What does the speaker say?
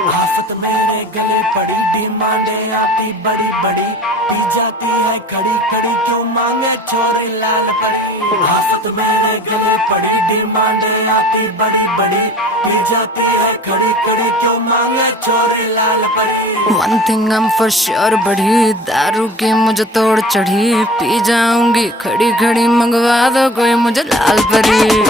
आफत मेरे गले पड़ी, डिमांडे आती बड़ी बड़ी, पी जाती है खड़ी खड़ी, क्यों मांगे छोरे लाल परी। आफत मेरे गले पड़ी, डिमांडे आती बड़ी बड़ी, पी जाती है खड़ी खड़ी, क्यों मांगे छोरे लाल परी। One thing I'm for sure बढ़ी, दारू की मुझे तोड़ चढ़ी, पी जाऊंगी खड़ी खड़ी, मंगवा दो कोई मुझे लाल परी।